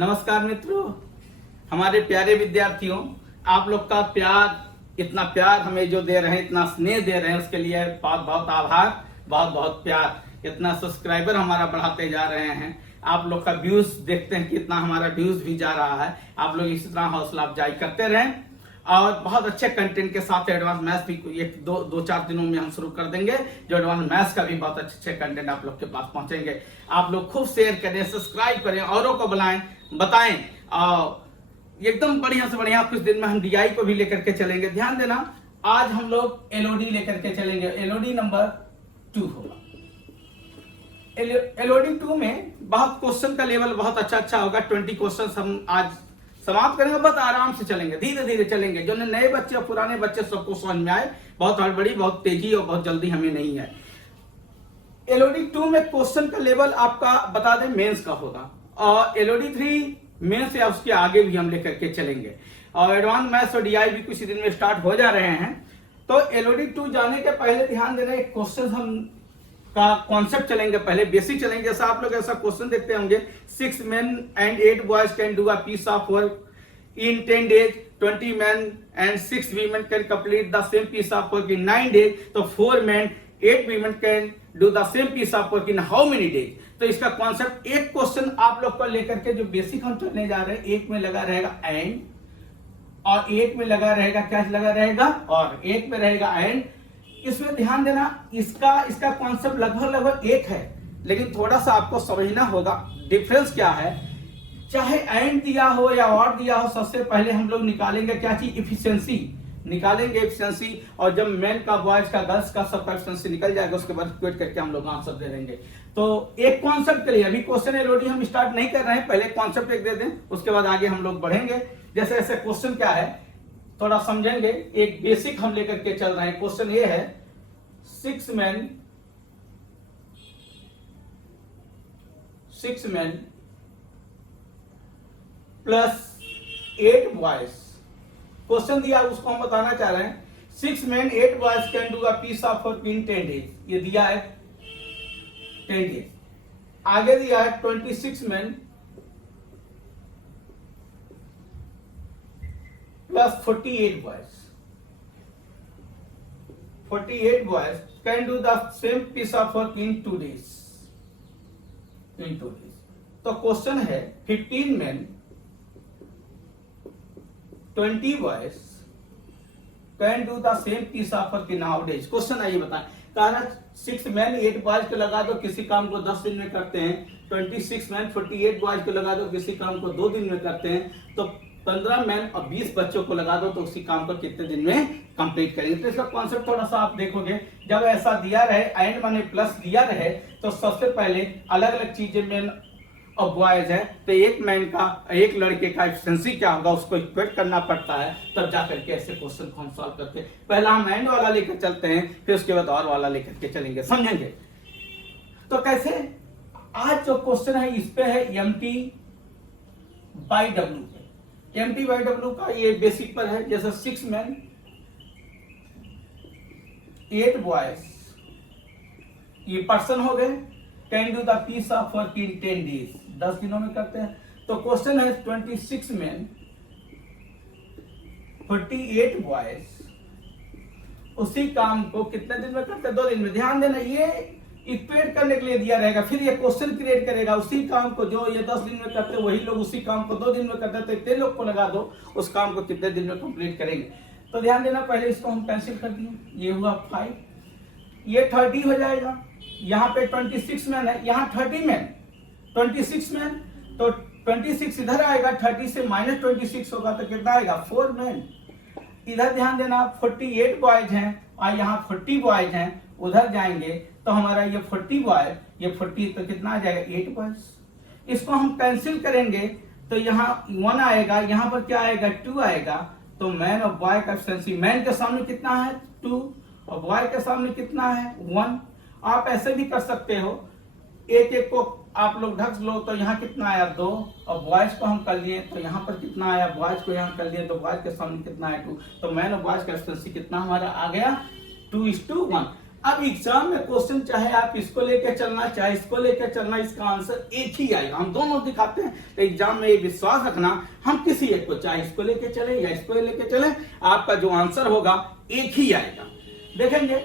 नमस्कार मित्रों, हमारे प्यारे विद्यार्थियों, आप लोग का प्यार, इतना प्यार हमें जो दे रहे हैं, इतना स्नेह दे रहे हैं, उसके लिए बहुत बहुत आभार, बहुत बहुत प्यार। इतना सब्सक्राइबर हमारा बढ़ाते जा रहे हैं। आप लोग का व्यूज देखते हैं, कितना हमारा व्यूज भी जा रहा है। आप लोग इसी तरह हौसला अफजाई करते रहें और बहुत अच्छे कंटेंट के साथ एडवांस मैथ्स भी एक दो चार दिनों में हम शुरू कर देंगे, जो एडवांस मैथ्स का भी बहुत अच्छे कंटेंट आप लोग के पास पहुंचेंगे। आप लोग खूब शेयर करें, सब्सक्राइब करें, औरों को बुलाएं, बताएं और एकदम बढ़िया से बढ़िया कुछ दिन में हम डीआई को भी लेकर के चलेंगे। ध्यान देना, आज हम लोग एलओडी लेकर के चलेंगे। एलओडी नंबर 2 होगा। एलओडी 2 में बहुत क्वेश्चन का लेवल बहुत अच्छा होगा। 20 क्वेश्चन हम आज समाप्त करेंगे। बहुत आराम से चलेंगे, धीरे धीरे चलेंगे, जो नए बच्चे और पुराने बच्चे सबको समझ में आए। बहुत हड़बड़ी, बहुत तेजी और बहुत जल्दी हमें नहीं है। एलओडी 2 में क्वेश्चन का लेवल आपका बता दें मेंस का होगा, और एलओडी 3 मेंस या उसके आगे भी हम लेकर के चलेंगे, और एडवांस मैथ्स और डीआई भी कुछ दिन में स्टार्ट हो जा रहे हैं। तो एलओडी 2 जाने के पहले ध्यान देना, एक क्वेश्चन हम का कॉन्सेप्ट चलेंगे, पहले बेसिक चलेंगे। जैसा आप लोग ऐसा क्वेश्चन देखते होंगे, 6 men and 8 boys can do a piece of work in 10 days, 20 men and 6 women can complete the same piece of work in 9 days, तो 4 men 8 women can do the same piece of work in how many days। तो इसका concept, एक question आप लोग को लेकर के जो बेसिक हम चलने जा रहे हैं, एक में लगा रहेगा एंड, और एक में लगा रहेगा क्या लगा रहेगा, और एक में रहेगा एंड। इसमें ध्यान देना, इसका कॉन्सेप्ट लगभग एक है, लेकिन थोड़ा सा आपको समझना होगा डिफरेंस क्या है। चाहे एंड दिया हो या और दिया हो, सबसे पहले हम लोग निकालेंगे क्या चीज, इफिशिएंसी निकालेंगे, इफिशिएंसी। और जब मेन का, बॉयज का, गर्ल्स का सबका इफिशिएंसी निकल जाएगा, उसके बाद इक्वेट करके हम लोग आंसर दे देंगे। तो एक कॉन्सेप्ट के लिए अभी क्वेश्चन एलओडी हम स्टार्ट नहीं कर रहे हैं, पहले कॉन्सेप्ट एक दे दें, उसके बाद आगे हम लोग बढ़ेंगे। जैसे ऐसे क्वेश्चन क्या है थोड़ा समझेंगे। एक बेसिक हम लेकर के चल रहे हैं। क्वेश्चन ये है, 6 men प्लस 8 बॉयज। क्वेश्चन दिया, उसको हम बताना चाह रहे हैं। 6 men 8 boys can do a piece of work in 10 days। ये दिया है 10 days। आगे दिया है 26 men plus 48 boys। 48 boys can do the same piece of work in 2 days। तो क्वेश्चन है 15 men 20 boys can do the same piece of work in how days। Question है ये बताएं। कहा 6 men 8 boys को लगा दो, किसी काम को 10 दिन में करते हैं। 26 men 48 boys को लगा दो, किसी काम को 2 दिन में करते हैं। तो 15 मैन और 20 बच्चों को लगा दो, तो उसी काम को कितने दिन में कंप्लीट करेंगे। तो इसका कॉन्सेप्ट थोड़ा सा आप देखोगे, जब ऐसा दिया रहे, एंड माने प्लस दिया रहे, तो सबसे पहले अलग अलग चीजें मैन और बॉयज है, तो एक मैन का, एक लड़के का एफिशिएंसी क्या होगा, उसको इक्वेट करना पड़ता है, तब जाकर के ऐसे क्वेश्चन को हम सॉल्व करते हैं। पहला हम एंड वाला लेकर चलते हैं, फिर उसके बाद और वाला लेकर के चलेंगे, समझेंगे। तो कैसे, आज जो क्वेश्चन है इस पे है MT by W। MT by W का ये बेसिक पर है। जैसे 6 men 8 boys, ये पर्सन हो गए, can do the piece of work in 10 days, 10 दिनों में करते हैं। तो क्वेश्चन है 26 men 48 boys उसी काम को कितने दिन में करते हैं, 2 दिन में। ध्यान देना, ये इक्वेट करने के लिए दिया रहेगा, फिर ये क्वेश्चन क्रिएट करेगा। उसी काम को जो ये 10 दिन में करते हैं, वही लोग उसी काम को 2 दिन में करते हैं, तो इतने लोग को लगा दो, उस काम को कितने दिन में कंप्लीट करेंगे। तो ध्यान देना, पहले इसको हम कैंसिल कर दिए, ये हुआ 5, ये 30 हो जाएगा। यहाँ पे 26 मैन है, यहाँ 30 मैन 26 मैन, तो 26 इधर आएगा, 30 से माइनस 26 होगा, तो कितना आएगा 4 मैन। इधर ध्यान देना, 48 बॉयज हैं और यहाँ 40 बॉयज हैं, उधर जाएंगे तो हमारा ये 40 बॉय, ये 40, तो कितना आ जाएगा 8 बॉयज। इसको हम कैंसिल करेंगे तो यहाँ 1 आएगा, यहाँ पर क्या आएगा 2 आएगा। तो मैन और बॉय का एफिशिएंसी, मैन के सामने कितना है 2 और बॉय के सामने कितना है 1। आप ऐसे भी कर सकते हो, एक एक को आप लोग ढक लो, तो यहाँ कितना आया 2, और बॉयज को हम कर लिए तो यहाँ पर कितना आया, बॉयज को यहाँ कर लिए तो बॉयज के सामने कितना आया 2। तो मैन और बॉयज का एफिशिएंसी कितना हमारा आ गया 2:1। अब एग्जाम में क्वेश्चन चाहे आप इसको लेकर चलना चाहे इसको लेकर चलना, इसका आंसर एक ही आएगा। हम दोनों दिखाते हैं, तो एग्जाम में ये विश्वास रखना, हम किसी एक को चाहे इसको लेकर चले या इसको लेकर चले, आपका जो आंसर होगा एक ही आएगा। देखेंगे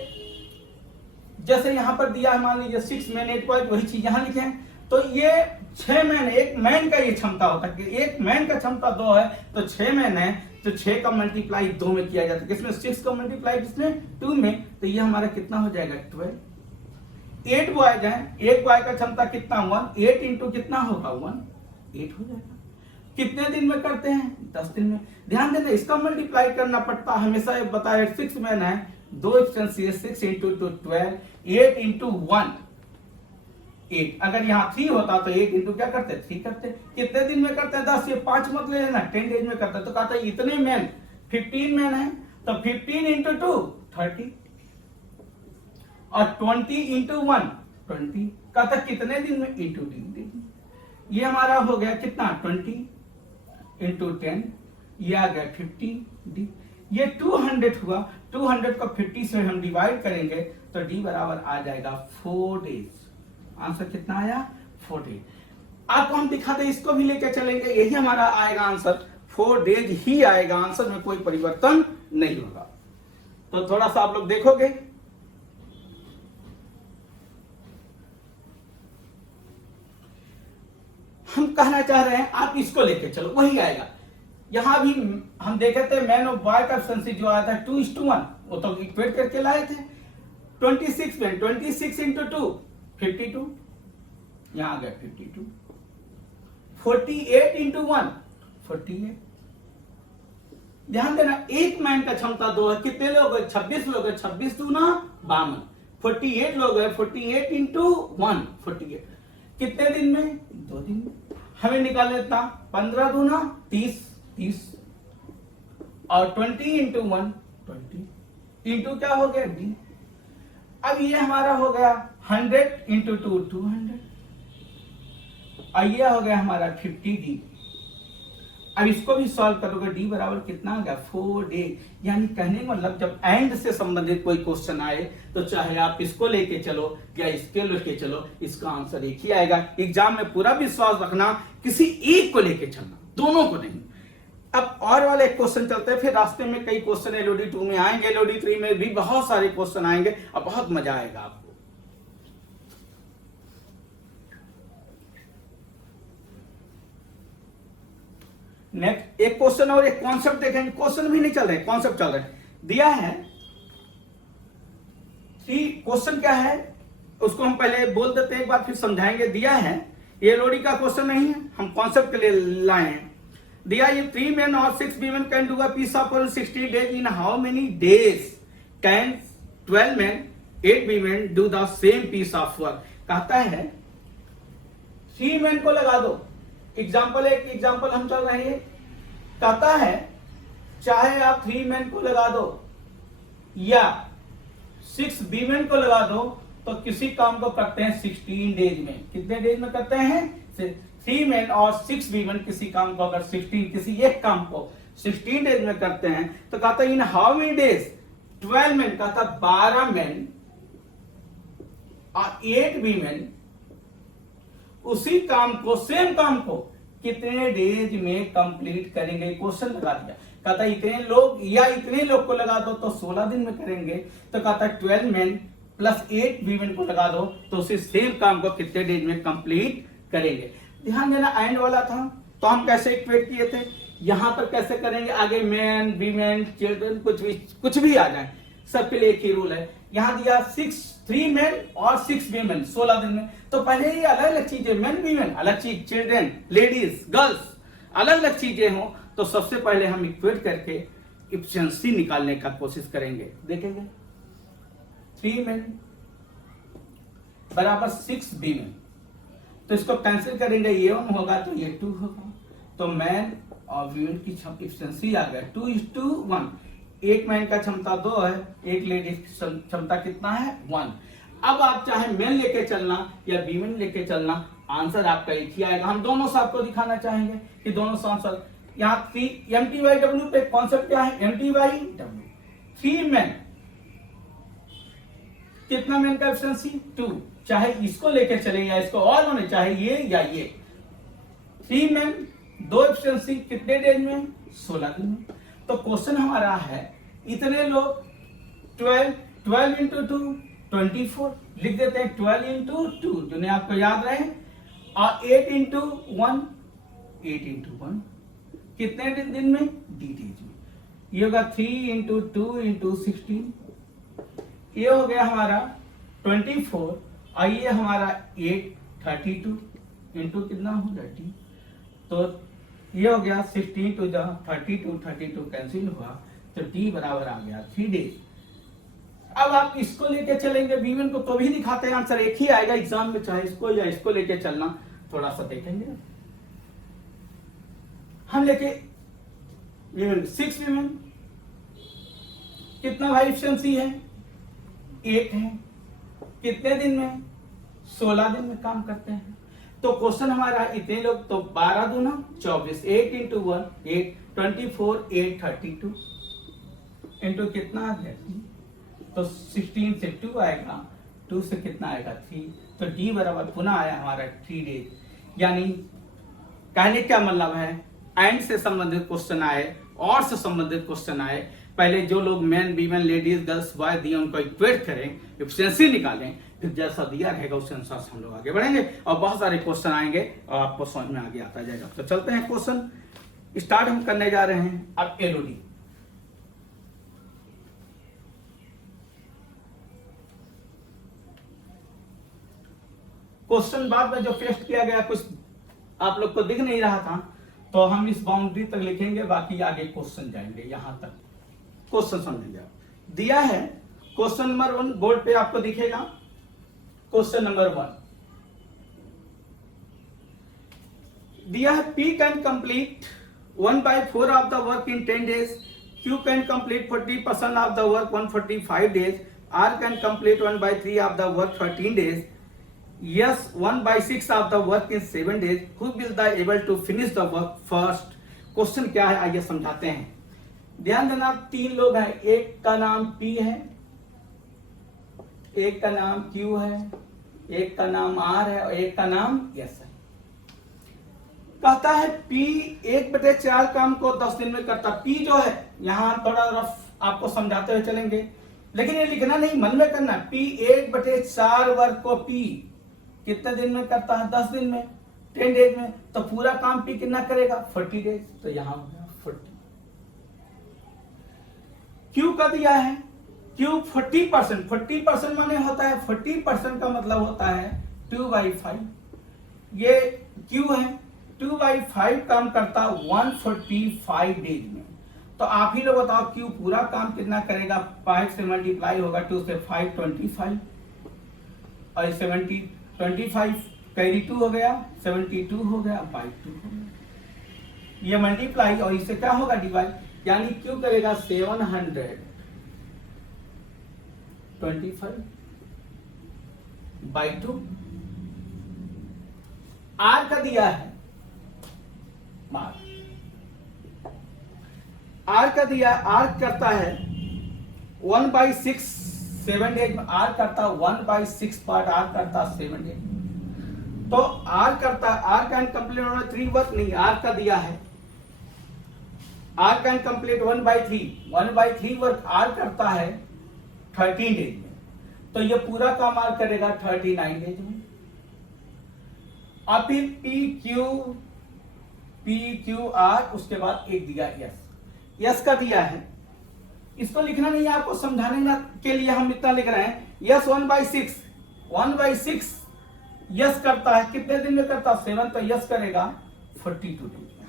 जैसे यहां पर दिया है, मान लीजिए 6 मैन 8 बॉयज, वही चीज यहां लिखे हैं। तो ये 6 मैन, एक मैन का ये क्षमता होता है कि एक मैन का क्षमता 2 है, तो 6 मैन है, तो 6 का मल्टीप्लाई 2 में किया जाता है, किसमें 6 का मल्टीप्लाई किसमें 2 में, तो ये हमारा कितना हो जाएगा 12। 8 बॉयज हैं, एक बॉय का क्षमता कितना 1, 8 इंटू कितना होगा 1, 8 हो जाएगा। कितने दिन में करते हैं 10 दिन में। ध्यान देना इसका मल्टीप्लाई करना पड़ता है, हमेशा बताया 6 मैन है, 2 एक्सटेंसिव 6 इंटू 12, 8 इंटू 1 8। अगर यहाँ 3 होता तो 8 इंटू क्या करते 3 करते। कितने दिन में करते हैं 10, ये 5 मत ले लेना, 10 डेज में करते। तो कहता है इतने मैन 15 मैन है, तो 15 इंटू 2 30 और 20 इंटू 1 20। कहता कितने दिन में इंटू दिन। ये हमारा हो गया कितना 20 इंटू 10, ये आ गया 50 डी। ये 200 हुआ, 200 को 50 से हम डिवाइड करेंगे तो डी बराबर आ जाएगा 4 डेज। आंसर कितना आया 4 डेज। आपको हम दिखा दें, इसको भी लेके चलेंगे, यही हमारा आएगा आंसर, 4 डेज ही आएगा आंसर, में कोई परिवर्तन नहीं होगा। तो थोड़ा सा आप लोग देखोगे, हम कहना चाह रहे हैं आप इसको लेके चलो, वही आएगा। यहां भी हम देखे थे मैन और बॉय का एफिशिएंसी जो आया था 2:1, वो तो इक्वेट करके लाए थे। 26 में 26 इंटू 2 52, यहां आ गया 52। 48 इंटू 1 48। ध्यान देना एक मैन का क्षमता 2 है, कितने लोग है 26 लोग है, 26 दूना 52, 48 लोग है, 48 इंटू 1 48। कितने दिन में 2 दिन में। हमें निकाल लेता 15 दूना 30 30 और 20 इंटू 1 20 इंटू क्या हो गया डी। अब ये हमारा हो गया 100 इंटू 2 200 और ये हो गया हमारा 50 डी। अब इसको भी सॉल्व करोगे, डी बराबर कितना आ गया 4 डे। यानी कहने का मतलब जब एंड से संबंधित कोई क्वेश्चन आए तो चाहे आप इसको लेके चलो या इसके लेके चलो, इसका आंसर एक ही आएगा। एग्जाम में पूरा विश्वास रखना, किसी एक को लेके चलना, दोनों को नहीं। अब और वाले क्वेश्चन चलते हैं, फिर रास्ते में कई क्वेश्चन एलओडी 2 में आएंगे, एलओडी 3 में भी बहुत सारे क्वेश्चन आएंगे और बहुत मजा आएगा आपको। नेक्स्ट एक क्वेश्चन और एक कॉन्सेप्ट देखेंगे। क्वेश्चन भी नहीं चल रहे, कॉन्सेप्ट चल रहे। दिया है क्वेश्चन क्या है उसको हम पहले बोल देते हैं, एक बार फिर समझाएंगे। दिया है ये एलओडी का क्वेश्चन नहीं है, हम कॉन्सेप्ट के लिए लाए हैं। दिया ये 3 men और 6 women can do a piece of work 60 days in how many days can 12 men 8 women do the same piece of work। कहता है 3 men को लगा दो, एग्जाम्पल एक एग्जाम्पल हम चल रहे हैं। कहता है चाहे आप 3 men को लगा दो या 6 women को लगा दो, तो किसी काम को करते हैं 16 डेज में। कितने डेज में करते हैं 3 men और 6 women किसी काम को अगर 16 किसी एक काम को 16 डेज में करते हैं, तो कहता है in how many days 12 men, कहता 12 men और 8 women उसी काम को सेम काम को कितने डेज में कंप्लीट करेंगे। क्वेश्चन लगा दिया, कहता है इतने लोग या इतने लोग को लगा दो तो 16 दिन में करेंगे। तो कहता है 12 men प्लस 8 women को लगा दो तो उसी सेम काम को कितने डेज में कंप्लीट करेंगे। ध्यान देना एंड वाला था, तो हम कैसे इक्वेट किए थे, यहां पर कैसे करेंगे, आगे मैन वीमेन चिल्ड्रन कुछ भी आ जाए, सबके लिए एक ही रूल है। यहां दिया 3 men और 6 women 16 दिन में, तो पहले ये अलग अलग चीजें, मैन वीमेन अलग चीज, चिल्ड्रन लेडीज गर्ल्स अलग अलग चीजें हो, तो सबसे पहले हम इक्वेट करके एफिशिएंसी निकालने का कोशिश करेंगे। देखेंगे 3 men बराबर 6 women, तो इसको कैंसिल करेंगे, ये 1 होगा तो ये 2 होगा, तो मैन और वीमेन की एफिशिएंसी आ गया 2:1। एक मैन का क्षमता 2 है, एक लेडीज की क्षमता कितना है 1। अब आप चाहे मैन लेके चलना या वीमेन लेके चलना, आंसर आपका एक ही आएगा। हम दोनों से आपको दिखाना चाहेंगे कि दोनों से आंसर यहाँ MT/W पे कॉन्सेप्ट क्या है, MT/W 3 men कितना मेन का एफिशिएंसी 2, चाहे इसको लेकर चले या इसको और होने, चाहे ये या ये। 3 मेन, 2 एफिशिएंसी कितने डेज में? 16 दिन में। तो क्वेश्चन हमारा है इतने लोग 12 इंटू 2 24, लिख देते हैं 12 इंटू 2 जिन्हें आपको याद रहे, और 8 इंटू 1 8 इंटू 1 कितने दिन में? डी डेज में। ये होगा 3 इंटू 2 इंटू 16, ये हो गया हमारा 24, और ये हमारा 8 32 इंटू कितना हो 30, तो ये हो गया 16 टू 32 कैंसिल हुआ, तो डी बराबर आ गया 3 डेज। अब आप इसको लेके चलेंगे वीमेन को तो भी दिखाते हैं आंसर एक ही आएगा एग्जाम में, चाहे इसको या इसको लेके चलना, थोड़ा सा देखेंगे। हम लेके वीमेन 6 वीमेन, कितना भाई एफिशिएंसी है? 8 है। कितने दिन में? 16 दिन में काम करते हैं। तो क्वेश्चन हमारा इतने लोग, तो 12 दूना 24, 8 इंटू 1 8 24 8 32 इंटू कितना आ गया? तो 16 से 2 आएगा, 2 से कितना आएगा? 3, तो डी बराबर पुनः आया हमारा 3 डेज। यानी कहने क्या मतलब है, एंड से संबंधित क्वेश्चन आए और से संबंधित क्वेश्चन आए, पहले जो लोग main women ladies girls boy दिए उनको इक्वेट करें, एफिशिएंसी निकालें, फिर जैसा दिया रहेगा उसके अनुसार से हम लोग आगे बढ़ेंगे और बहुत सारे क्वेश्चन आएंगे और आपको समझ में आगे आता जाएगा। तो चलते हैं क्वेश्चन स्टार्ट हम करने जा रहे हैं। अब एलओडी, क्वेश्चन बाद में जो पेस्ट किया गया कुछ आप लोग को दिख नहीं रहा था, तो हम इस बाउंड्री तक लिखेंगे, बाकी आगे क्वेश्चन जाएंगे। यहां तक क्वेश्चन समझेंगे। दिया है क्वेश्चन नंबर 1 बोर्ड पे आपको दिखेगा। क्वेश्चन नंबर 1 दिया है, P can complete 1/4 of the work in 10 days, Q can complete 40% of the work 145 days, R can complete 1/3 of the work 13 days, Yes 1/6 of the work in 7 days. Who will be able to finish the work first? Question क्या है आइए समझाते हैं। ध्यान देना, 3 लोग हैं, एक का नाम P है, एक का नाम Q है, एक का नाम R है और एक का नाम S है। कहता है P 1/4 काम को 10 दिन में करता। P जो है यहां थोड़ा रफ आपको समझाते हुए चलेंगे, लेकिन ये लिखना नहीं, मन में करना। P 1/4 वर्क को P कितने दिन में करता है? 10 दिन में, 10 डेज में। तो पूरा काम P कितना करेगा? 40 डेज। तो यहां हो गया 40। Q का दिया है, Q 40%, 40% माने होता है, 40% का मतलब होता है 2/5। ये Q है, 2/5 काम करता 145 डेज में। तो आप ही लोग बताओ Q पूरा काम कितना करेगा? 5 से मल्टीप्लाई होगा, 2 से 5 25 और 70 25 कैरी 2 हो गया, 72 हो गया, बाई 2 हो गया। ये मल्टीप्लाई और इससे क्या होगा? डिवाइड, यानी Q करेगा 725 बाई 2। R का दिया है, R का दिया, R करता है 1/6 7 डेज में। R करता 1/6 पार्ट, R करता 7 डेज। तो R करता, R कैन कंप्लीट 3 वर्क नहीं, R का दिया है, R can complete 1/3 work R करता है 13 डेज में। तो ये पूरा काम R करेगा 39 डेज में। और फिर PQR, उसके बाद एक दिया यस का दिया है। इसको लिखना नहीं है, आपको समझाने के लिए हम इतना लिख रहे हैं। यस 1/6 यस करता है, कितने दिन में करता? 7, तो यस करेगा 42 डेज में।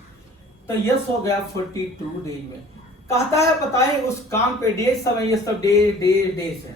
तो यस हो गया 42 डेज में। कहता है बताएं उस काम पे डेज, समय, ये सब डेज है।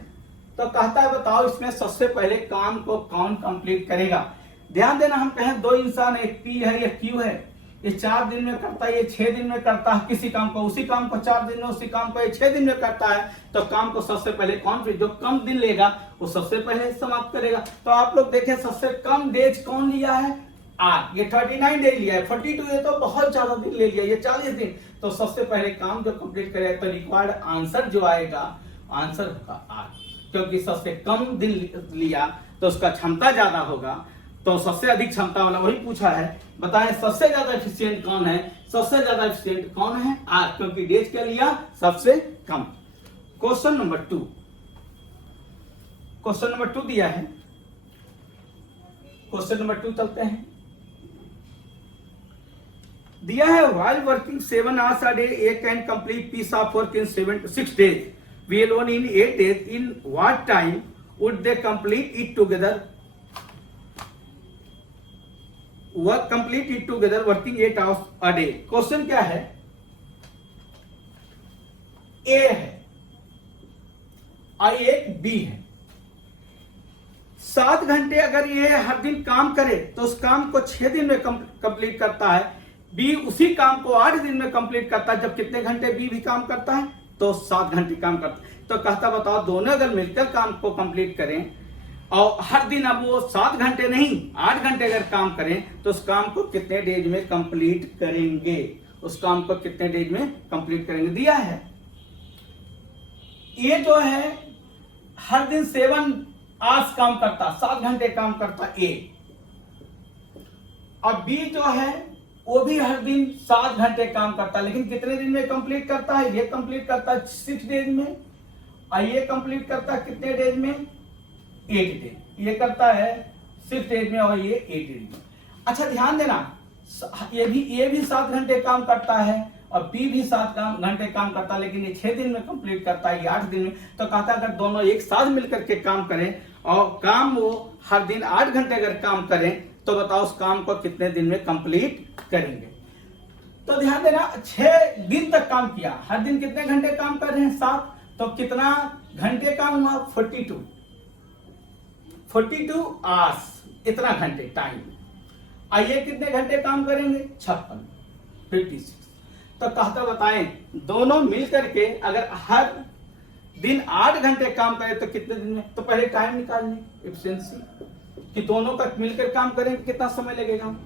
तो कहता है बताओ इसमें सबसे पहले काम को कौन कंप्लीट करेगा। ध्यान देना, हम कहें 2 इंसान, एक P है, एक Q है, ये 4 दिन में करता है, ये 6 दिन में करता है किसी काम को, उसी काम को 4 दिन में, उसी काम को ये 6 दिन में करता है। तो काम को सबसे पहले कौन, जो कम दिन लेगा वो सबसे पहले समाप्त करेगा। तो आप लोग देखें सबसे कम डेज कौन लिया है? R। ये 39 डेज लिया है, 42 ये तो बहुत ज्यादा दिन ले लिया, ये 40 दिन। तो सबसे पहले काम जो कंप्लीट करेगा, तो रिक्वायर्ड आंसर जो आएगा, आंसर होगा R। क्योंकि सबसे कम दिन लिया तो उसका क्षमता ज्यादा होगा, तो सबसे अधिक क्षमता वाला वही पूछा है। बताएं सबसे ज्यादा एफिशिएंट कौन है? सबसे ज्यादा एफिशिएंट कौन है? आर, क्योंकि डेज क्या लिया? सबसे कम। क्वेश्चन नंबर 2, क्वेश्चन नंबर 2 दिया है। क्वेश्चन नंबर 2 चलते हैं। दिया है while working 7 hours a day A can complete piece of work in 6 days, B alone in 8 days. In what time would they complete it together? Complete it together working 8 hours a day. Question क्या है? A है और एक B है। 7 घंटे अगर ये हर दिन काम करे तो उस काम को 6 दिन में कंप्लीट करता है। बी उसी काम को 8 दिन में कंप्लीट करता है। जब कितने घंटे बी भी काम करता है? तो 7 घंटे काम करता है। तो कहता बताओ दोनों अगर मिलकर काम को कंप्लीट करें और हर दिन अब वो 7 घंटे नहीं 8 घंटे अगर काम करें तो उस काम को कितने डेज में कंप्लीट करेंगे? उस काम को कितने डेज में कंप्लीट करेंगे? दिया है। ये जो है हर दिन 7 आवर्स काम करता, 7 घंटे काम करता ए, और बी जो है वो भी हर दिन 7 घंटे काम करता है, लेकिन कितने दिन में कंप्लीट करता है? ये कंप्लीट करता है 6 डेज में, और ये कंप्लीट करता है कितने डेज में? 8 डेज। ये करता है 6 डेज में और ये 8 डेज में। अच्छा ध्यान देना, ये भी 7 घंटे काम करता है और बी भी 7 घंटे काम करता है, लेकिन ये 6 दिन में कंप्लीट करता है, ये 8 दिन में। तो कहता अगर दोनों एक साथ मिलकर के काम करें और काम वो हर दिन 8 घंटे अगर काम करें तो बताओ उस काम को कितने दिन में कंप्लीट करेंगे? तो ध्यान देना 6 दिन तक काम किया, हर दिन कितने घंटे काम कर रहे हैं? 7। तो कितना घंटे काम हुआ? 42 आवर्स, इतना घंटे टाइम। आइए कितने घंटे काम करेंगे? 56। तो कहता बताएं दोनों मिलकर के अगर हर दिन 8 घंटे काम करें तो कितने दिन में? तो पहले टाइम निकालने, एफिशिएंसी कि दोनों का मिलकर काम करें कितना समय लगेगा?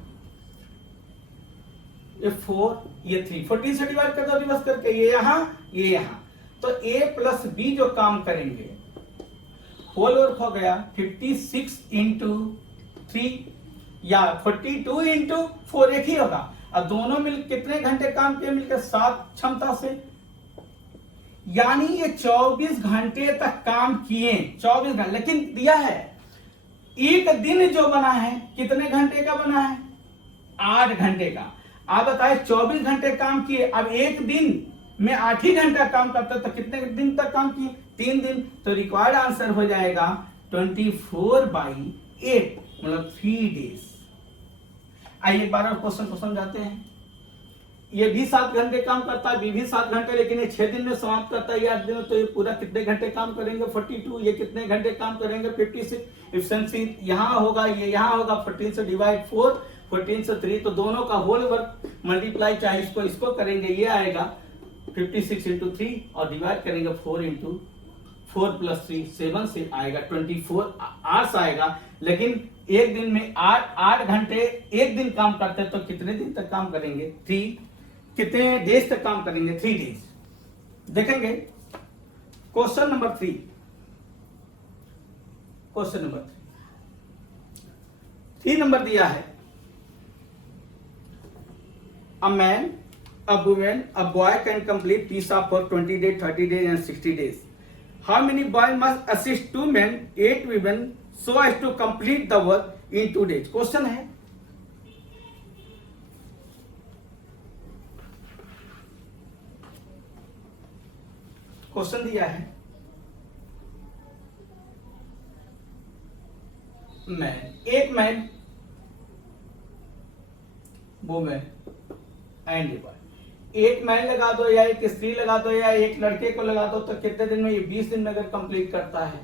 ये 4 ये 3, 14 से डिवाइड कर दो रिवर्स करके, ये यहाँ। तो A प्लस B जो काम करेंगे होल वर्क हो गया 56 इंटू 3 या 42 इंटू 4 एक ही होगा। और दोनों मिल कितने घंटे काम किए? मिलकर 7 क्षमता से, यानी ये 24 घंटे तक काम किए, 24 घंटे। लेकिन दिया है एक दिन जो बना है कितने घंटे का बना है? 8 घंटे का। आप बताए 24 घंटे काम किए, अब एक दिन में 8 ही घंटा काम करता तो कितने दिन तक काम किए? 3 दिन। तो रिक्वायर्ड आंसर हो जाएगा 24/8 मतलब 3 डेज। आइए एक बार क्वेश्चन को समझाते हैं। ये भी 7 घंटे काम करता है, बी भी 7 घंटे, लेकिन ये 6 दिन में समाप्त करता है, ये 8 दिन में। तो ये पूरा कितने घंटे काम करेंगे? 42। ये कितने घंटे काम करेंगे? 56। एफिशिएंसी यहाँ होगा, ये यहाँ होगा। 14 से डिवाइड 4, 14 से 3, तो दोनों का होल वर्क मल्टीप्लाई चाहे इसको करेंगे, ये आएगा 56 इंटू 3 और डिवाइड करेंगे 4 इंटू 4 प्लस 3 7 से आएगा 24 आवर्स आएगा। लेकिन एक दिन में 8 घंटे एक दिन काम करते हैं, तो कितने दिन तक काम करेंगे? 3। कितने डेज तक काम करेंगे? 3 डेज। देखेंगे question number 3। Question number 3 number दिया है a man, a woman, a boy can complete piece of work 20 days, 30 days and 60 days. How many boys must assist 2 men, 8 women so as to complete the work in 2 days? Question है। Question दिया है एक man, women and boy. एक man लगा दो या एक स्त्री लगा दो या एक लड़के को लगा दो, तो कितने दिन में? ये 20 दिन में अगर कंप्लीट करता है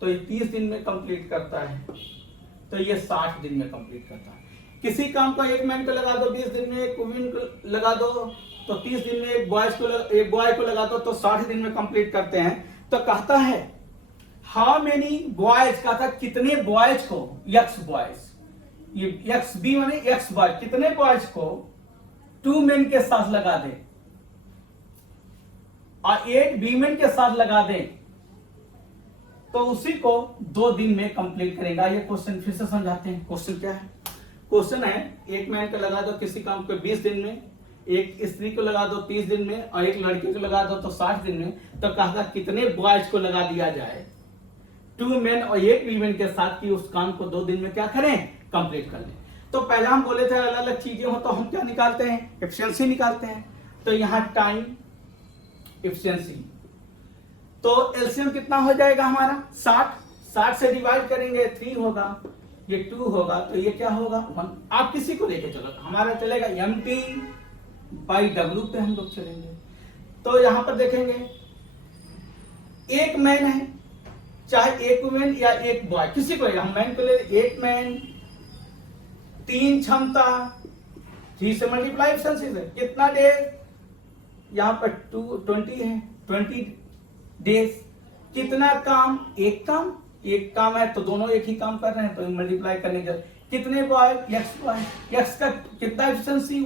तो ये 30 दिन में कंप्लीट करता है, तो ये 60 दिन में कंप्लीट करता है। किसी काम को एक मैन को लगा दो 20 दिन में, एक वुमेन को लगा दो तो 30 दिन में, एक बॉय को लगा दो तो 60 दिन में कंप्लीट करते हैं। तो कहता है हाउ मेनी बॉयज, कहता कितने बॉयज को, एक्स बॉयज, ये एक्स बी माने एक्स बॉय, कितने बॉयज को 2 मेन के साथ लगा दे और 8 वीमेन के साथ लगा दे तो उसी को 2 दिन में कंप्लीट करेगा। ये क्वेश्चन फिर से समझाते हैं। क्वेश्चन क्या है? क्वेश्चन है एक मैन को लगा दो किसी काम को 20 दिन में, एक स्त्री को लगा दो 30 दिन में और एक लड़की को लगा दो तो 60 दिन में। तो कहा कितने बॉयज को लगा दिया जाए 2 मैन और 1 वीमेन के साथ कि उस काम को 2 दिन में क्या करें? कंप्लीट कर लें। तो पहले हम बोले थे अलग अलग चीजें हो तो हम क्या निकालते हैं? एफिशिएंसी निकालते हैं। तो यहां टाइम, एफिशिएंसी, तो एलसीएम कितना हो जाएगा हमारा? 60 से डिवाइड करेंगे 3 होगा, ये 2 होगा, तो ये क्या होगा? 1। आप किसी को लेके चलो, हमारा चलेगा MT/W पे हम लोग चलेंगे। तो यहां पर देखेंगे एक मैन है, चाहे एक वुमेन या एक बॉय, किसी को हम मैन को ले, एक मैन 3 क्षमता 3 से मल्टीप्लाई एफिशिएंसी है कितना डेज? यहां पर 20 है, 20 डेज। कितना काम? एक काम है तो दोनों एक ही काम कर रहे हैं तो मल्टीप्लाई करने के। कितने बॉय? एक्स का कितना एफिशिएंसी?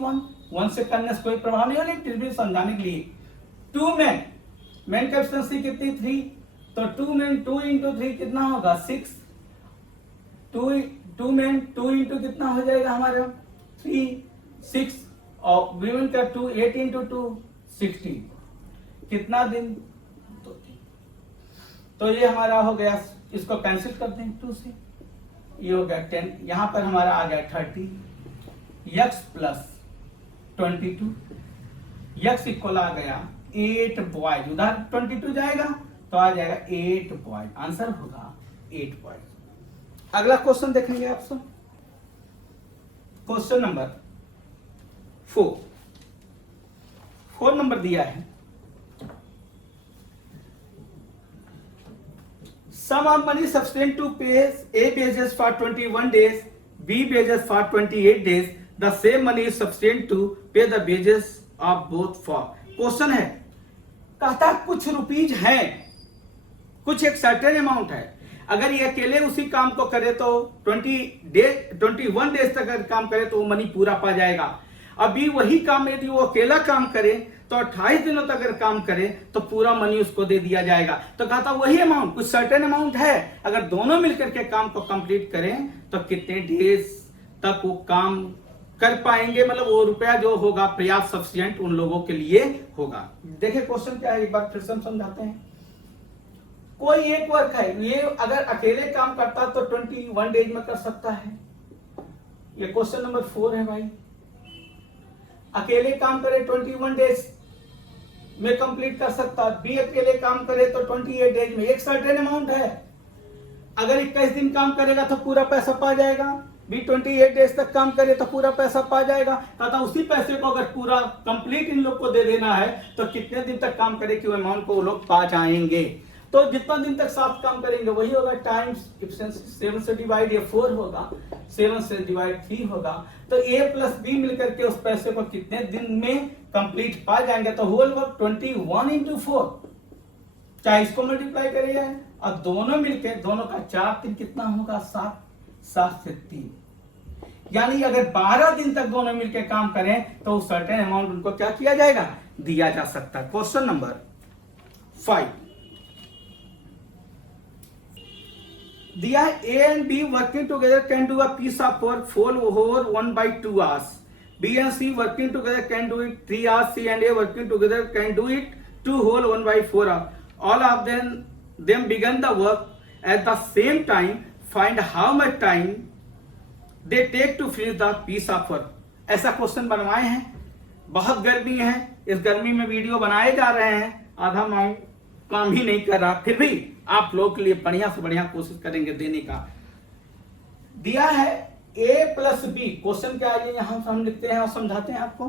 1 से करने से कोई प्रभाव नहीं होगा, फिर भी समझाने के लिए। 2 मैन का एफिशिएंसी कितनी? 3, तो 2 मैन 2 इंटू 3 कितना होगा? 6। 2 मैन 2 इंटू कितना हो जाएगा हमारा? 3, 6 और वीमेन का 2 8 इंटू 2 16। कितना दिन? तो ये हमारा हो गया, इसको कैंसिल कर दें 2 से, ये हो गया 10। यहां पर हमारा आ गया 30 x प्लस 22, x इक्वल आ गया 8 बॉयज। उधर 22 जाएगा तो आ जाएगा 8 बॉयज। आंसर होगा 8 बॉयज। अगला क्वेश्चन देखेंगे आप सब। क्वेश्चन नंबर 4 नंबर दिया है। Sum of money sufficient to pay A wages for 21 days, B wages for 28 days. The same money is sufficient to pay the wages of both for. Question है, कहता कुछ rupees है, कुछ एक certain amount है। अगर ये अकेले उसी काम को करे तो 21 डेज तक अगर काम करे तो वो मनी पूरा पा जाएगा। अभी वही काम यदि वो अकेला काम करे तो 28 दिनों तक अगर काम करे तो पूरा मनी उसको दे दिया जाएगा। तो कहता वही अमाउंट, कुछ सर्टेन अमाउंट है, अगर दोनों मिलकर के काम को कंप्लीट करें तो कितने डेज तक वो काम कर पाएंगे, मतलब वो रुपया जो होगा पर्याप्त सफिशिएंट उन लोगों के लिए होगा। देखिए क्वेश्चन क्या है, एक बार फिर से हम समझाते हैं। कोई एक वर्क है, ये अगर अकेले काम करता तो 21 डेज में कर सकता है। ये क्वेश्चन नंबर 4 है भाई। अकेले काम करे 21 डेज में कंप्लीट कर सकता, बी अकेले काम करे तो 28 डेज में। एक सर्टेन अमाउंट है, अगर 21 दिन काम करेगा तो पूरा पैसा पा जाएगा, बी 28 डेज तक काम करे तो पूरा पैसा पा जाएगा। कहता उसी पैसे को अगर पूरा कंप्लीट इन लोग को दे देना है तो कितने दिन तक काम करे कि वो अमाउंट को वो लोग पा जाएंगे। तो जितना दिन तक साथ काम करेंगे वही होगा टाइम्स एफिशिएंसी। 7 से डिवाइड ये 4 होगा, 7 से डिवाइड 3 होगा। तो ए प्लस बी मिलकर के उस पैसे को कितने दिन में कंप्लीट पा जाएंगे? तो होल वर्क 21 इंटू 4, चाहे इसको मल्टीप्लाई करिए और दोनों मिलकर दोनों का 4 दिन कितना होगा? 7 से 3। यानी अगर 12 दिन तक दोनों मिलकर काम करें तो सर्टेन अमाउंट उनको क्या किया जाएगा? दिया जा सकता है। क्वेश्चन नंबर 5 दिया है, A and B working together can do a piece of work for over 1/2 hours. B and C working together can do it 3 hours. C and A working together can do it 2 whole 1/4 hours. All of them began the work at the same time. Find how much time they take to finish the piece of work. ऐसा question बनवाए हैं। बहुत गर्मी है, इस गर्मी में video बनाए जा रहे हैं, आधा माइंड काम ही नहीं कर रहा, फिर भी आप लोगों के लिए बढ़िया से बढ़िया कोशिश करेंगे देने का। दिया है A प्लस बी। क्वेश्चन क्या है यहां हम लिखते हैं और समझाते हैं आपको।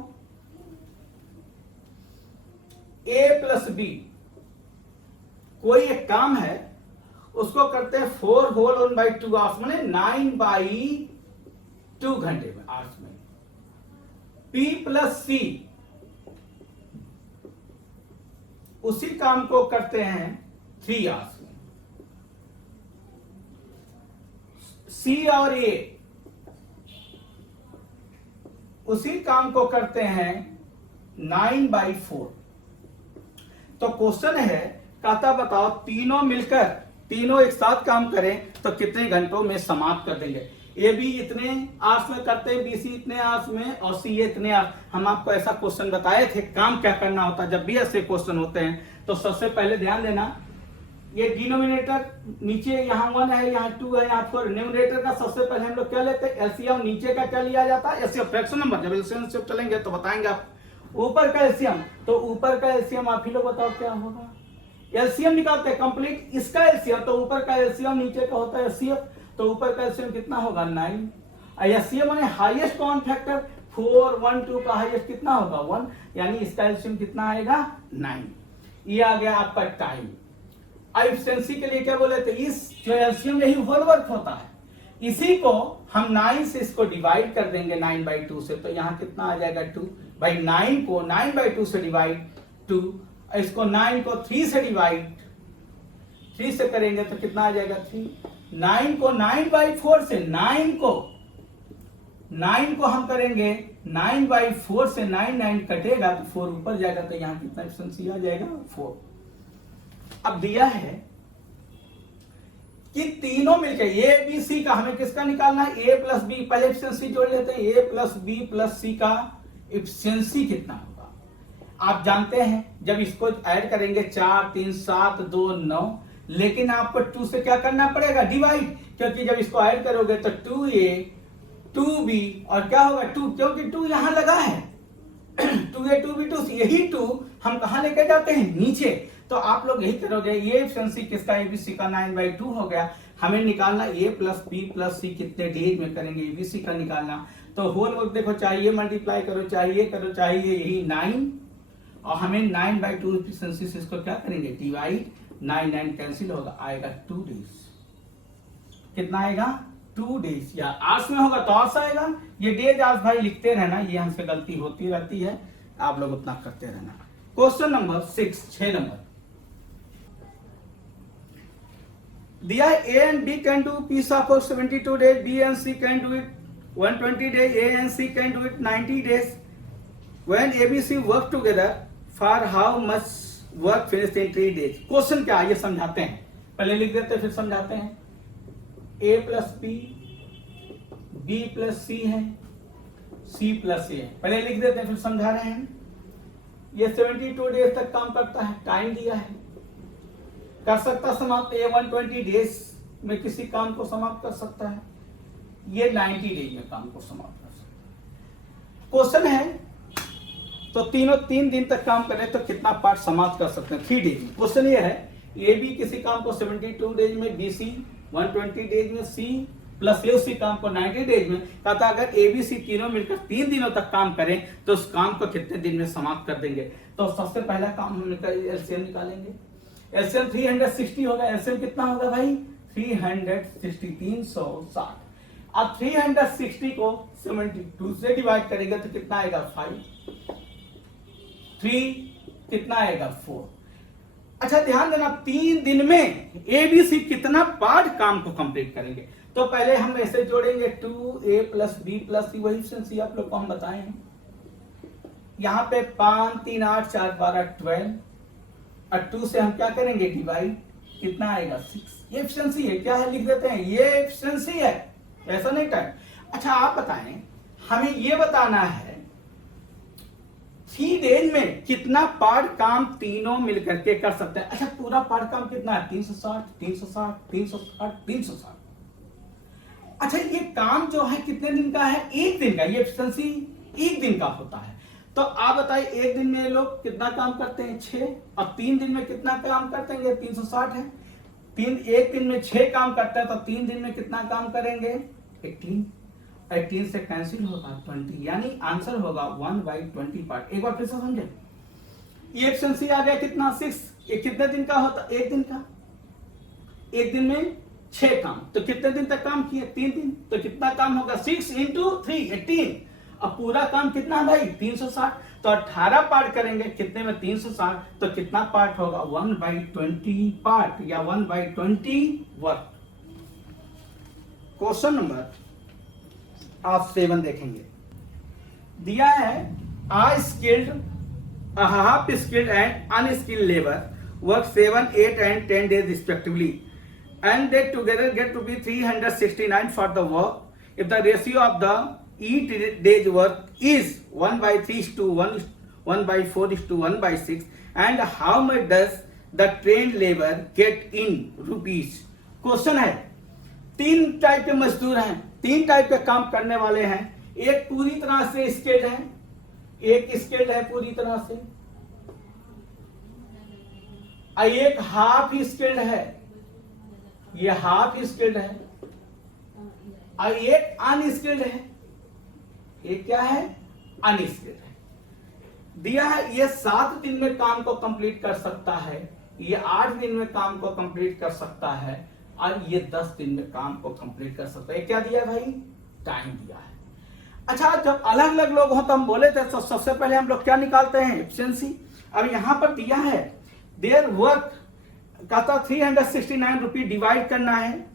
A प्लस बी, कोई एक काम है उसको करते हैं 4 होल 1/2 आवर्स, माने 9/2 घंटे में, आवर्स में। P प्लस सी, उसी काम को करते हैं 3 आवर्स में। सी और ए उसी काम को करते हैं 9/4। तो क्वेश्चन है, कहता बताओ तीनों मिलकर तीनों एक साथ काम करें तो कितने घंटों में समाप्त कर देंगे। ए बी इतने आवर्स में करते हैं, बी सी इतने आवर्स में और सी ए इतने आवर्स। हम आपको ऐसा क्वेश्चन बताए थे काम क्या करना होता है जब भी ऐसे क्वेश्चन होते हैं। तो सबसे पहले ध्यान देना, ये डिनोमिनेटर नीचे यहाँ 1 है, यहाँ 2 है, यहाँ 4। न्यूमरेटर का सबसे पहले हम लोग क्या लेते हैं, एलसीएम। नीचे का क्या लिया जाता है, एलसीएम फ्रैक्शन नंबर। जब एलसीएम से चलेंगे तो बताएंगे आप। ऊपर का एलसीएम, तो ऊपर का एलसीएम आप ही लोग बताओ क्या होगा। एलसीएम निकालते हैं कंप्लीट, इसका एलसीएम, तो ऊपर का एलसीएम नीचे का होता है एचसीएफ, तो ऊपर का एलसीएम कितना होगा 9। एचसीएफ माने हाईएस्ट कॉमन फैक्टर 4 1 2 का हाईएस्ट कितना होगा 1, यानी इसका एलसीएम कितना आएगा 9। ये आ गया आपका टाइम। एफिशिएंसी के लिए क्या बोले थे, इस जो एलसीएम यही होल वर्क होता है, इसी को हम 9 से इसको डिवाइड कर देंगे 9/2 से, तो यहाँ कितना आ जाएगा 2 भाई। 9 को 9/2 से डिवाइड 2, इसको 9 को 3 से डिवाइड 3 से करेंगे तो कितना आ जाएगा 3। 9 को 9/4 से 9 को हम करेंगे 9/4 से 9 कटेगा तो 4 ऊपर जाएगा, तो यहाँ कितना एफिशिएंसी आ जाएगा 4। अब दिया है कि तीनों मिलकर ए बी सी का हमें किसका निकालना है, ए प्लस बी। पहले एफिशिएंसी जोड़ लेते हैं, ए प्लस बी प्लस सी का एफिशिएंसी कितना होगा। आप जानते हैं जब इसको ऐड करेंगे 4 3 7 2 9, लेकिन आपको 2 से क्या करना पड़ेगा डिवाइड, क्योंकि जब इसको ऐड करोगे तो 2a 2b और क्या होगा 2, क्योंकि 2 यहां लगा है 2a 2b 2c, यही 2 हम कहां लेके जाते हैं नीचे। तो आप लोग यही करोगे, ये एफिशिएंसी किसका एबीसी का 9/2 हो गया। हमें निकालना a प्लस बी प्लस सी कितने डेज में करेंगे एबीसी का निकालना। तो होल वर्क देखो, चाहिए मल्टीप्लाई करो, चाहिए करो, चाहिए यही 9, और हमें 9/2 एफिशिएंसी से इसको क्या करेंगे डिवाइड। 9 कैंसिल होगा, आएगा 2 डेज। कितना आएगा 2 डेज, या आवर्स में होगा तो आवर्स आएगा। ये डेज आवर्स भाई लिखते रहना, ये हमसे गलती होती रहती है, आप लोग उतना करते रहना। क्वेश्चन नंबर 6 नंबर दिया है, A and B can do piece of 72 days, B and C can do it 120 days, A and C can do it 90 days. When ABC work together for how much work finish in 3 days. Question क्या है ये समझाते हैं, पहले लिख देते हैं फिर समझाते हैं। ए प्लस बी प्लस सी है, सी प्लस ए है, पहले लिख देते हैं फिर समझा रहे हैं। ये 72 डेज तक काम करता है, टाइम दिया है, कर सकता समाप्त। ए 120 डेज में किसी काम को समाप्त कर सकता है, ये 90 डेज में काम को समाप्त कर सकता है। क्वेश्चन है तो तीनों 3 दिन तक काम करें तो कितना पार्ट समाप्त कर सकते हैं 3 डेज में। क्वेश्चन ये है, ए बी किसी काम को 72 डेज में, बी सी 120 डेज में, सी प्लस ए उसी काम को 90 डेज में। कहता अगर ए बी सी तीनों मिलकर 3 दिनों तक काम करें तो उस काम को कितने दिन में समाप्त कर देंगे। तो सबसे पहला काम हम एलसीएम निकालेंगे। एलसीएम 360 होगा, एलसीएम कितना होगा भाई 360 360। अब 360 को 72 से डिवाइड करेंगे तो कितना आएगा 5, 3 कितना आएगा 4। अच्छा ध्यान देना, 3 दिन में एबीसी कितना पार्ट काम को कंप्लीट करेंगे। तो पहले हम ऐसे जोड़ेंगे 2a प्लस बी प्लस सी, वही एफिशिएंसी आप लोग को हम बताए हैं। यहाँ पे 5 3 8 4 12 12 और 2 से हम क्या करेंगे डिवाइड, कितना आएगा 6। ये एफिशिएंसी है, क्या है लिख देते हैं, ये एफिशिएंसी है, ऐसा नहीं टाइम। अच्छा आप बताएं, हमें ये बताना है 3 डेज में कितना पार्ट काम तीनों मिलकर के कर सकते हैं। अच्छा पूरा पार्ट काम कितना है 360 360 360 360। अच्छा ये काम जो है कितने दिन का है, 1 दिन का, ये एफिशिएंसी 1 दिन का होता है। तो आप बताइए 1 दिन में लोग कितना काम करते हैं 6, और 3 दिन में कितना काम करते हैं 360 है। 1 दिन में 6 काम करता है तो 3 दिन में कितना काम करेंगे 18 से कैंसिल होगा 20, यानी आंसर होगा 1/20 पार्ट। एक बार फिर से समझे, ये एफिशिएंसी आ गया कितना 6। ये कितने दिन का होता, 1 दिन का। 1 दिन में 6 काम, तो कितने दिन तक काम किए 3 दिन, तो कितना काम होगा 6 × 3 18। अब पूरा काम कितना है भाई 360, तो 18 पार्ट करेंगे कितने में 360, तो कितना पार्ट होगा 1/20 पार्ट या 1/20 वर्क। क्वेश्चन नंबर आप 7 देखेंगे, दिया है half skilled and unskilled labour work 7 8 and 10 days respectively and they together get to be 369 for the work. If the ratio of the each day's work is 1/3:1, 1/4:1/6, and how much does the trained labor get in rupees? Question है, 3 type के मजदूर हैं, 3 type के काम करने वाले हैं। एक पूरी तरह से स्किल्ड है, एक स्किल्ड है पूरी तरह से, एक हाफ स्किल्ड है, ये हाफ स्किल्ड है, और एक अनस्किल्ड है। एक क्या है? अनस्किल्ड है। दिया है ये 7 दिन में काम को कंप्लीट कर सकता है, ये 8 दिन में काम को कंप्लीट कर सकता है, और ये 10 दिन में काम को कंप्लीट कर सकता है। क्या दिया है भाई? टाइम दिया है। अच्छा, जब अलग अलग लोग हो तो हम बोले थे तो सबसे पहले हम लोग क्या निकालते हैं? एफिशिएंसी। अब यहां पर दिया है देयर वर्क कहता 369 रुपये डिवाइड करना है,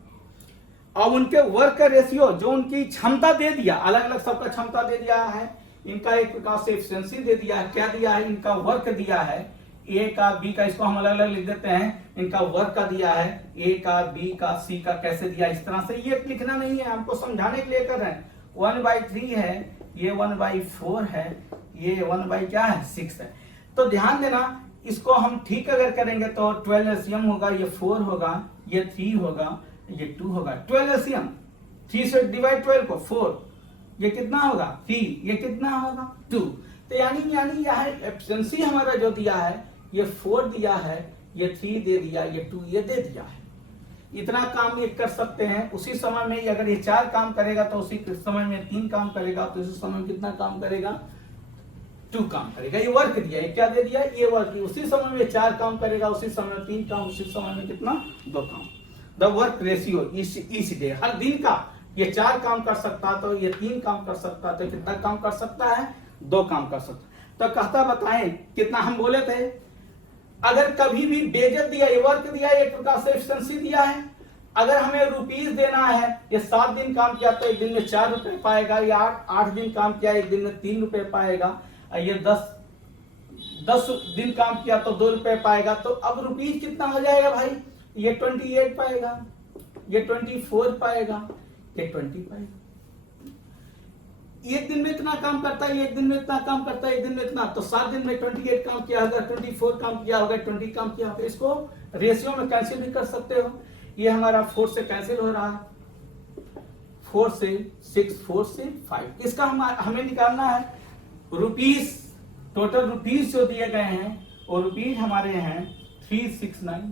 और उनके वर्क का रेशियो जो उनकी क्षमता दे दिया, अलग अलग सबका क्षमता दे दिया है, इनका एक प्रकार से एफिशिएंसी दे दिया है। क्या दिया है? इनका वर्क दिया है, ए का बी का, इसको हम अलग अलग लिख देते हैं। इनका वर्क का दिया है, ए का बी का सी का कैसे दिया, इस तरह से ये लिखना नहीं है, हमको समझाने के लिए कर रहे हैं। 1/3 है, ये 1/4 है, ये 1/6 है। तो ध्यान देना, इसको हम ठीक अगर करेंगे तो 12 LCM होगा, ये 4 होगा, ये 3 होगा, ये 2 होगा। 12 LCM, 3 से डिवाइड 12 को 4, ये कितना होगा? 3, ये कितना होगा? 2। तो यानी यह एफिशिएंसी हमारा जो दिया है, ये 4 दिया है, ये 3 दे दिया, ये 2 ये दे दिया है। इतना काम ये कर सकते हैं। उसी समय में अगर ये 4 काम करेगा तो उसी समय में 3 काम करेगा, तो उसी समय में कितना काम करेगा? 2 काम करेगा। ये वर्क दिया है, क्या दे दिया? ये वर्क। उसी समय में 4 काम करेगा, उसी समय में 3 काम, उसी समय में कितना? 2 काम। द वर्क रेशियो इस डे, हर दिन का ये 4 काम कर सकता, तो ये 3 काम कर सकता, तो कितना काम कर सकता है? 2 काम कर सकता। तो कहता बताएं कितना हम बोले थे, अगर कभी भी बेजत दिया, ये वर्क दिया, एक प्रकार से एफिशिएंसी दिया है, अगर हमें रुपीस देना है, ये 7 दिन काम किया तो 1 दिन में 4 रुपए पाएगा, या 8 दिन काम किया 1 दिन में 3 रुपए पाएगा, ये 10 दिन काम किया तो 2 रुपए पाएगा। तो अब रुपीस कितना हो जाएगा भाई? ये 28 पाएगा, ये 24 पाएगा, ये 20 पाएगा। एक दिन में इतना काम करता है, एक दिन में इतना काम करता है, एक दिन में इतना, तो 7 दिन में 28 काम किया होगा, 24 काम किया होगा, 20 काम किया होगा। इसको रेशियो में कैंसिल भी कर सकते हो। ये हमारा 4 से कैंसिल हो रहा है, 4 से 6, 4 से 5। इसका हमें निकालना है रुपीस, टोटल रुपीस जो दिए गए हैं वो रुपीस हमारे हैं 369,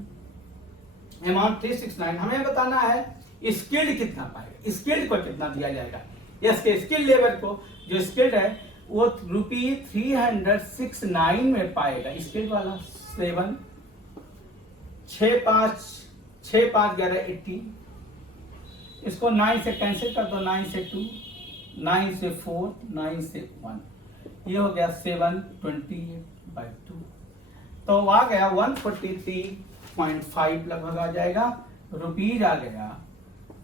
अमाउंट 369। हमें बताना है स्किल्ड कितना पाएगा, स्किल्ड को कितना दिया जाएगा। यस के स्किल्ड लेबर को, जो स्किल्ड है वो रुपीस 369 में पाएगा। स्किल्ड वाला 7, 6 5 11 80, इसको 9 से कैंसिल कर दो, 9 से 2, 9 से 4, 9 से 1, ये हो गया 7/28/2। तो आ गया 143.5 लगभग आ जाएगा, रुपीज आ गया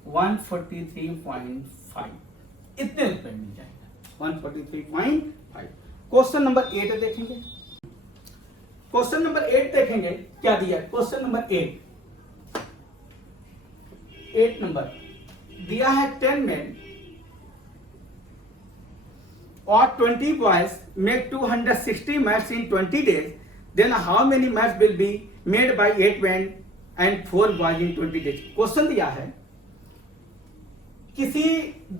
143.5, इतने रुपए मिल जाएगा 143.5। क्वेश्चन नंबर 8 देखेंगे। क्वेश्चन नंबर 8 देखेंगे क्या दिया। क्वेश्चन नंबर 8 नंबर दिया है 10 men or 20 boys make 260 mats in 20 days, then how many mats will be made by 8 men and 4 boys in 20 days। Question दिया है किसी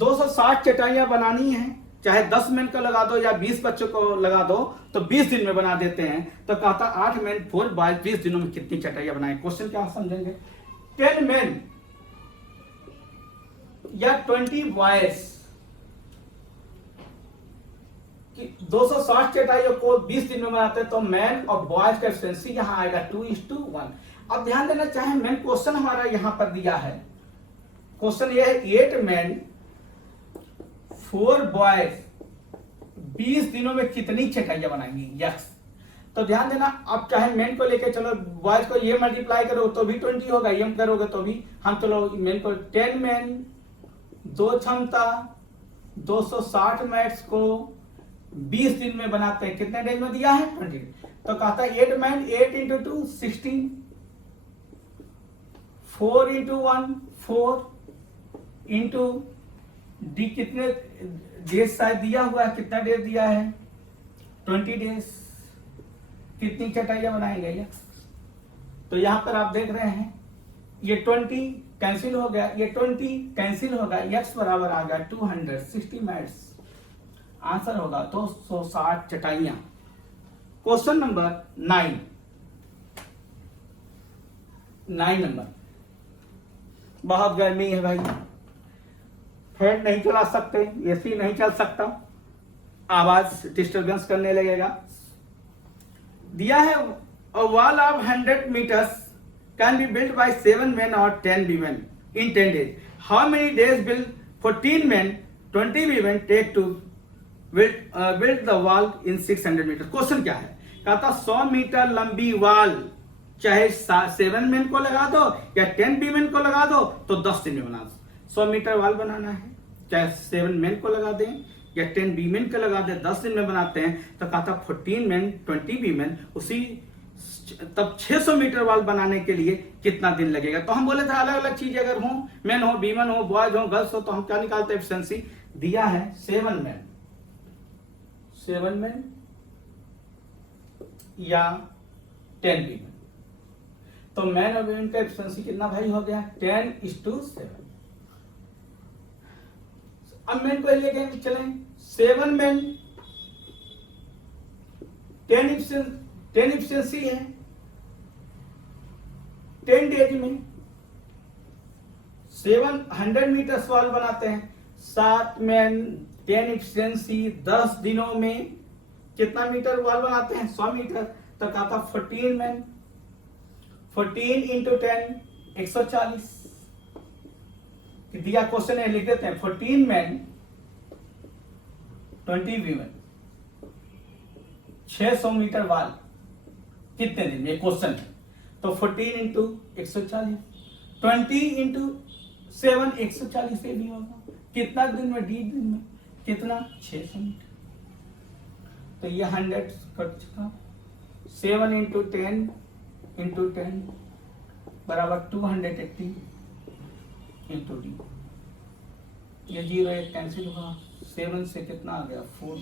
260 चटाइयां बनानी है, चाहे 10 मैन का लगा दो या 20 बच्चों को लगा दो, तो 20 दिन में बना देते हैं। तो कहता 8 मैन 4 बॉयज 20 दिनों में कितनी चटाइयां बनाए। क्वेश्चन क्या समझेंगे। 10 मैन या 20 बॉयज 260 चटाइयों को 20 दिन में बनाते हैं, तो मैन और बॉयज का एफिशिएंसी यहां आएगा 2:1। अब ध्यान देना चाहे मैन, क्वेश्चन हमारा यहां पर दिया है, क्वेश्चन ये है 8 मैन 4 बॉयज 20 दिनों में कितनी चटाइयां बनाएंगी। यस, तो ध्यान देना, अब चाहे मैन को लेके चलो, बॉयज को ये मल्टीप्लाई करो तो भी 20 होगा, ये करोगे तो भी। हम चलो मैन को 10 मैन 2 क्षमता 260 मैट्स को 20 दिन में बनाते हैं, कितने डेज में दिया है 20। तो कहता है 8 मैन 8 × 2 16, 4 इंटू 1 4 इंटू डी, कितने डेज शायद दिया हुआ है, कितना डेज दिया है 20 डेज। कितनी चटाइयां बनाएंगे ये? तो यहां पर आप देख रहे हैं ये 20 कैंसिल हो गया, ये 20 कैंसिल हो गया, x बराबर आ गया 260 मैट्स। आंसर होगा 260 चटाइयां। क्वेश्चन नंबर 9 नंबर, बहुत गर्मी है भाई, फैन नहीं चला सकते, एसी नहीं चल सकता, आवाज डिस्टरबेंस करने लगेगा। दिया है a wall of 100 meters can be built by 7 men or 10 women in 10 days. How many days will 14 men, 20 women take to build the wall in 600 meters? Question क्या है? कहा था 100 मीटर लंबी वॉल चाहे 7 men को लगा दो या 10 women को लगा दो तो 10 दिन में बना दो। 100 मीटर वॉल बनाना है, चाहे 7 men को लगा दें या 10 women को लगा दें, 10 दिन में बनाते हैं। तो कहा था 14 men 20 women, उसी तब 600 मीटर वॉल बनाने के लिए कितना दिन लगेगा? तो हम बोले थे अलग अलग चीज अगर हो, मैन हो, वीमेन हो, बॉयज हो, गर्ल्स हो, तो हम क्या निकालते हैं एफिशिएंसी? दिया है 7 men या 10 वीमेन, तो मैन और वीमेन का एफिशिएंसी कितना भाई हो गया 10:7। अब मैन को लेके चलें, 7 men 10 एफिशिएंसी है 10 डेज में। 700 मीटर वॉल बनाते हैं, 7 men 10 एफिशिएंसी 10 दिनों में कितना मीटर वॉल बनाते हैं? 100 मीटर। तो कहा था 14 men 14 इंटू 10 140। दिया क्वेश्चन है, लिख देते हैं 14 men 20 women 600 मीटर वॉल कितने दिन में? क्वेश्चन है। तो 14 इंटू 140, 20 इंटू 7 140 से भी होगा कितना दिन में? डी दिन में कितना? 600 मीटर। तो ये 100 कट चुका, 7 इंटू 10 इंटू 10 बराबर 280 इंटू डी। ये 0 1 कैंसिल हुआ, 7 से कितना आ गया 4,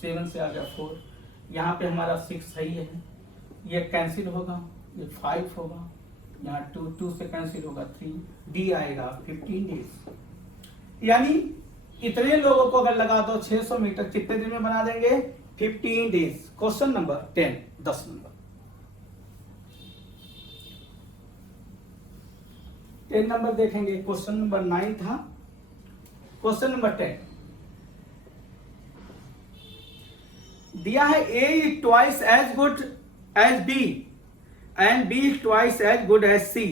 7 से आ गया 4, यहाँ पे हमारा 6 सही है, ये कैंसिल होगा, ये 5 होगा, यहाँ 2 से कैंसिल होगा 3, डी आएगा 15 डेज। यानी इतने लोगों को अगर लगा दो 600 मीटर कितने दिन में बना देंगे? 15 days. Question number 10 number 10 number देखेंगे। क्वेश्चन नंबर 9 था, क्वेश्चन नंबर 10 दिया है A is twice as good as B and B is twice as good as C.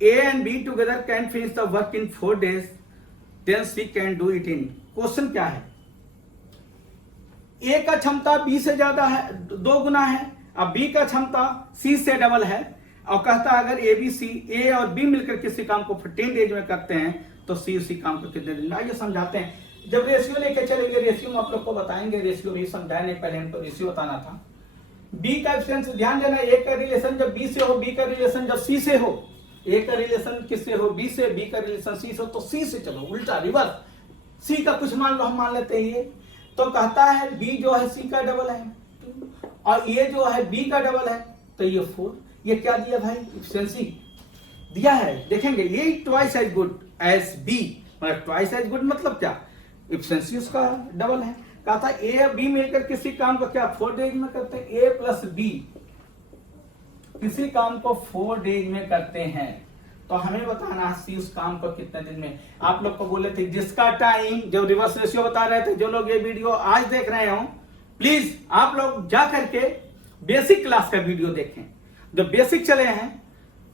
A and B together can finish the work in 4 days, then C can do it in। Question क्या है? A का क्षमता B से ज्यादा है, 2 गुना है, अब B का क्षमता C से डबल है, और कहता है अगर A और B मिलकर किसी काम को 15 डेज में करते हैं तो C उसी काम को कितने दिन में? आइए समझाते हैं। जब रेशियो लेके चलेंगे, रेशियो में आप लोग को बताएंगे, रेशियो भी समझाए नहीं, पहले हमको रेशियो बताना था। बी का एफिशिएंसी ध्यान देना, ए का रिलेशन जब बी से हो, बी का रिलेशन जब सी से हो, ए का रिलेशन किससे हो? बी से, बी का रिलेशन सी से हो, तो सी से चलो उल्टा रिवर्स। सी का कुछ मान लो, हम मान लेते हैं ये, तो कहता है बी जो है सी का डबल है और ये जो है बी का डबल है, तो ये 4। ये क्या दिया भाई? एफिशिएंसी दिया है, देखेंगे ये twice as good as B, मतलब ट्वाइस एज गुड मतलब क्या? एफिशिएंसी उसका डबल है। कहा था ए और बी मिलकर किसी काम को क्या 4 डेज में करते हैं? ए प्लस बी किसी काम को 4 डेज में करते हैं, तो हमें बताना है सी उस काम को कितने दिन में। आप लोग को बोले थे जिसका टाइम, जो रिवर्स रेशियो बता रहे थे, जो लोग ये वीडियो आज देख रहे हो, प्लीज आप लोग जा करके बेसिक क्लास का वीडियो देखें। जो बेसिक चले हैं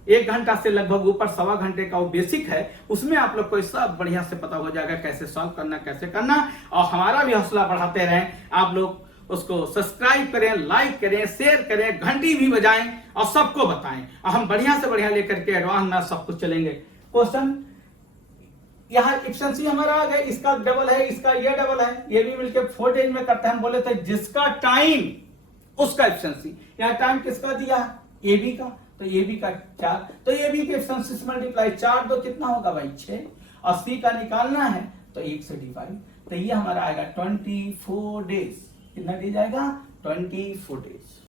1 घंटा से लगभग ऊपर, 1.25 घंटे का वो बेसिक है, उसमें आप लोग को सब बढ़िया से पता हो जाएगा कैसे सॉल्व करना, कैसे करना। और हमारा भी हौसला बढ़ाते रहें, आप लोग उसको सब्सक्राइब करें, लाइक करें, शेयर करें, घंटी भी बजाएं और सबको बताएं, और हम बढ़िया से बढ़िया लेकर के एडवांस में सब कुछ चलेंगे। क्वेश्चन यहाँ एफिशिएंसी हमारा आ गया, इसका डबल है, इसका ये डबल है, ये भी मिलकर 4 डेज में करते हैं। हम बोले थे जिसका टाइम उसका एफिशिएंसी, यहाँ टाइम किसका दिया है? ए बी का, तो ये भी का 4, तो ये भी फ्रैक्शन से मल्टीप्लाई, 4 2 कितना होगा भाई 6, 80 का निकालना है तो 1 से डिवाइड, तो ये हमारा आएगा 24 डेज। कितना डेज आएगा? 24 डेज।